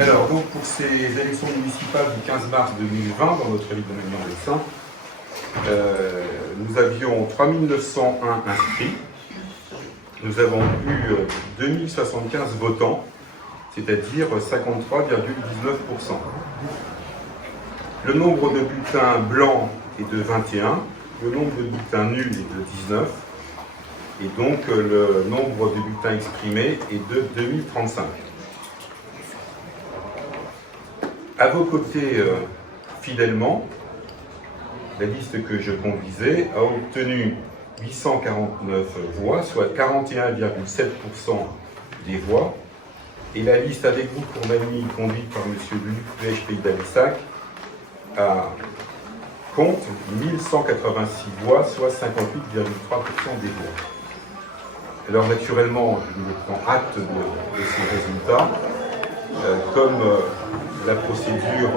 Alors, donc, pour ces élections municipales du 15 mars 2020, dans notre livre de Magnan-Vexin, nous avions 3901 inscrits. Nous avons eu 2075 votants, c'est-à-dire 53,19%. Le nombre de bulletins blancs est de 21, le nombre de bulletins nuls est de 19, et donc le nombre de bulletins exprimés est de 2035. À vos côtés, fidèlement, la liste que je conduisais a obtenu 849 voix, soit 41,7% des voix. Et la liste Avec vous pour Mamie, conduite par M. Luc Puech Pays d'Alessac, compte 1186 voix, soit 58,3% des voix. Alors naturellement, je prends acte de ces résultats. Comme la procédure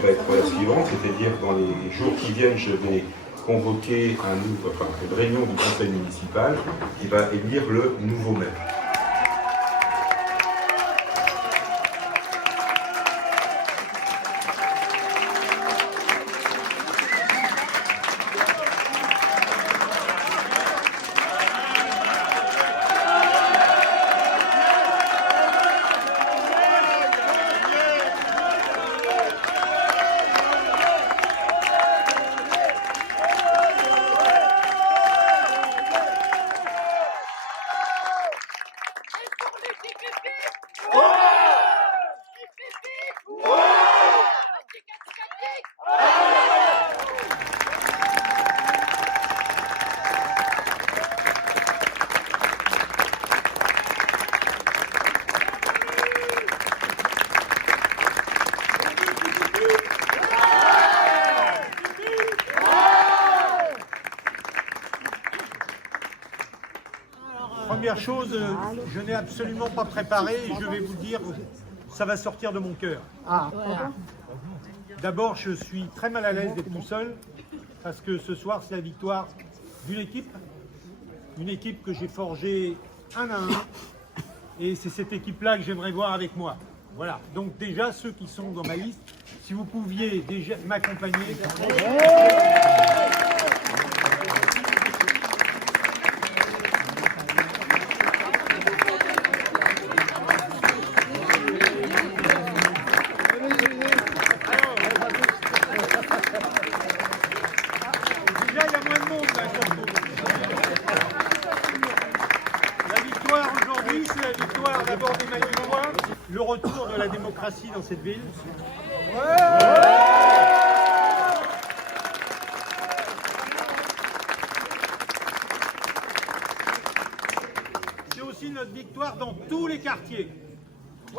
va être la suivante, c'est-à-dire dans les jours qui viennent, je vais convoquer une réunion du conseil municipal qui va élire le nouveau maire. Première chose, je n'ai absolument pas préparé, je vais vous dire, ça va sortir de mon cœur. D'abord, je suis très mal à l'aise d'être tout seul, parce que ce soir, c'est la victoire d'une équipe que j'ai forgée un à un, et c'est cette équipe-là que j'aimerais voir avec moi. Voilà, donc déjà, ceux qui sont dans ma liste, si vous pouviez déjà m'accompagner. D'abord d'Emmanuel Macron, le retour de la démocratie dans cette ville. C'est aussi notre victoire dans tous les quartiers. Le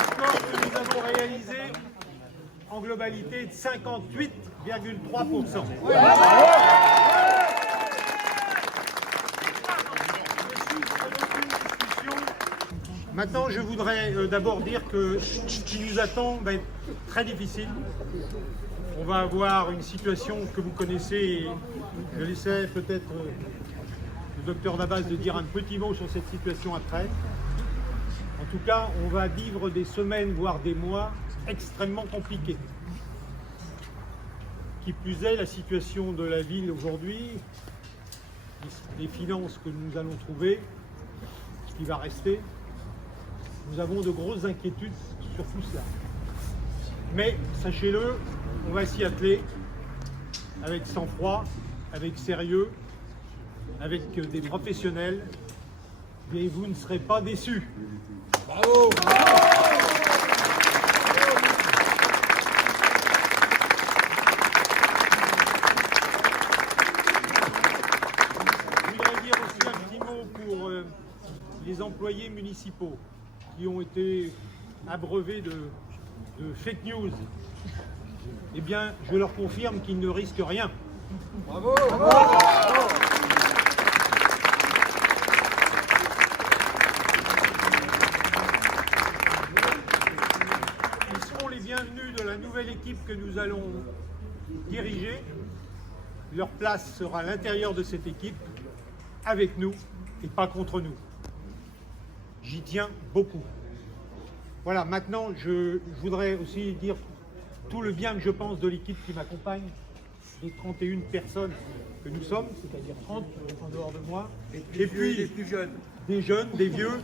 score que nous avons réalisé en globalité est de 58,3%. Maintenant, je voudrais d'abord dire que ce qui nous attend va être très difficile. On va avoir une situation que vous connaissez, et je laisserai peut-être le docteur Nabas de dire un petit mot sur cette situation après. En tout cas, on va vivre des semaines, voire des mois extrêmement compliqués. Qui plus est, la situation de la ville aujourd'hui, les finances que nous allons trouver, ce qui va rester, nous avons de grosses inquiétudes sur tout cela. Mais sachez-le, on va s'y atteler avec sang-froid, avec sérieux, avec des professionnels, et vous ne serez pas déçus. Bravo! Je voudrais dire aussi un petit mot pour les employés municipaux qui ont été abreuvés de fake news. Eh bien, je leur confirme qu'ils ne risquent rien. Bravo! Bravo! Ils seront les bienvenus de la nouvelle équipe que nous allons diriger. Leur place sera à l'intérieur de cette équipe. avec nous et pas contre nous. J'y tiens beaucoup. Voilà, maintenant, je voudrais aussi dire tout le bien que je pense de l'équipe qui m'accompagne, des 31 personnes que nous sommes, c'est-à-dire 30 en dehors de moi, et puis les plus jeunes. Des jeunes, des vieux,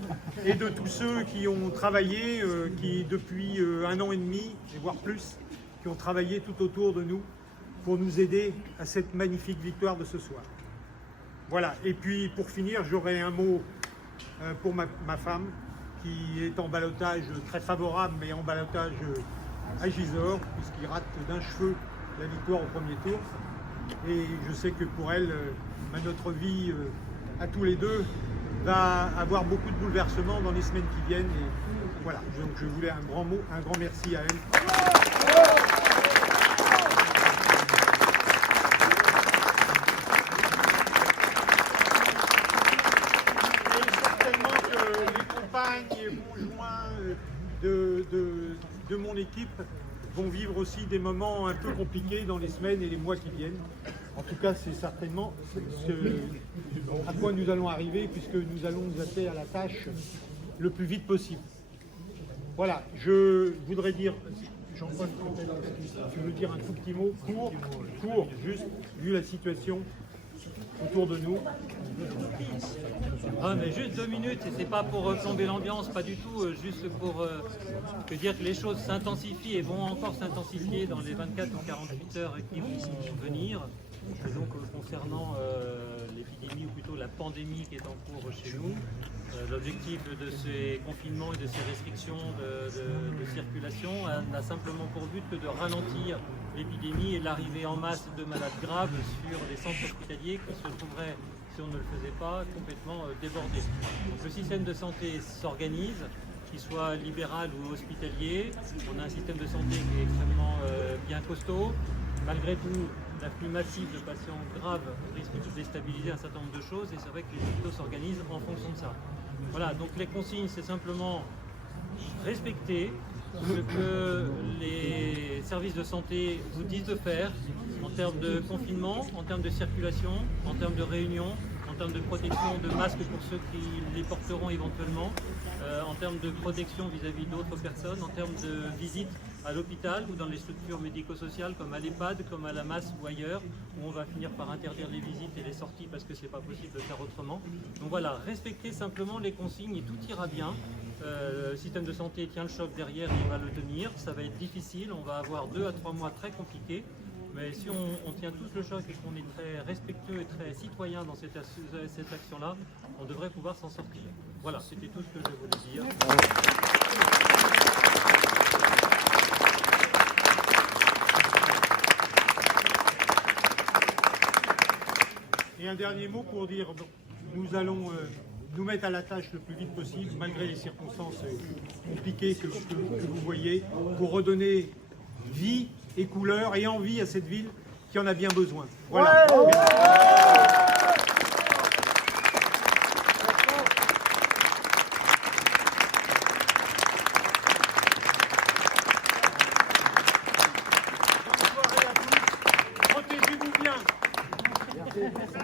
et de tous ceux qui ont travaillé, qui depuis 1 an et demi, et voire plus, qui ont travaillé tout autour de nous pour nous aider à cette magnifique victoire de ce soir. Voilà, et puis pour finir, j'aurai un mot pour ma femme, qui est en ballottage très favorable, mais en ballottage à Gisors, puisqu'il rate d'un cheveu la victoire au premier tour. Et je sais que pour elle, notre vie à tous les deux va avoir beaucoup de bouleversements dans les semaines qui viennent. Et voilà, donc je voulais un grand mot, un grand merci à elle. Et conjoints de mon équipe vont vivre aussi des moments un peu compliqués dans les semaines et les mois qui viennent. En tout cas, c'est certainement à quoi nous allons arriver, puisque nous allons nous atteler à la tâche le plus vite possible. Voilà, je voudrais dire, Jean-Paul, tu veux dire un tout petit mot pour juste, vu la situation autour de nous. Ah, mais juste 2 minutes, et c'est pas pour plomber l'ambiance, pas du tout, juste pour dire que les choses s'intensifient et vont encore s'intensifier dans les 24 ou 48 heures qui vont venir. Et donc concernant l'épidémie, ou plutôt la pandémie qui est en cours chez nous, l'objectif de ces confinements et de ces restrictions de circulation n'a simplement pour but que de ralentir l'épidémie et l'arrivée en masse de malades graves sur les centres hospitaliers qui se trouveraient, si on ne le faisait pas, complètement débordés. Donc le système de santé s'organise, qu'il soit libéral ou hospitalier. On a un système de santé qui est extrêmement bien costaud. Malgré tout, l'afflux massif de patients graves risque de déstabiliser un certain nombre de choses, et c'est vrai que les hôpitaux s'organisent en fonction de ça. Voilà, donc les consignes, c'est simplement respecter ce que les services de santé vous disent de faire en termes de confinement, en termes de circulation, en termes de réunion, en termes de protection de masques pour ceux qui les porteront éventuellement, en termes de protection vis-à-vis d'autres personnes, en termes de visite à l'hôpital ou dans les structures médico-sociales comme à l'EHPAD, comme à la masse ou ailleurs, où on va finir par interdire les visites et les sorties parce que c'est pas possible de faire autrement. Donc voilà, respectez simplement les consignes et tout ira bien. Le système de santé tient le choc derrière et il va le tenir. Ça va être difficile, on va avoir 2 à 3 mois très compliqués. Mais si on tient tous le choc et qu'on est très respectueux et très citoyen dans cette action-là, on devrait pouvoir s'en sortir. Voilà, c'était tout ce que je voulais dire. Et un dernier mot pour dire, nous allons nous mettre à la tâche le plus vite possible, malgré les circonstances compliquées que vous voyez, pour redonner vie et couleur et envie à cette ville qui en a bien besoin. Voilà. Ouais.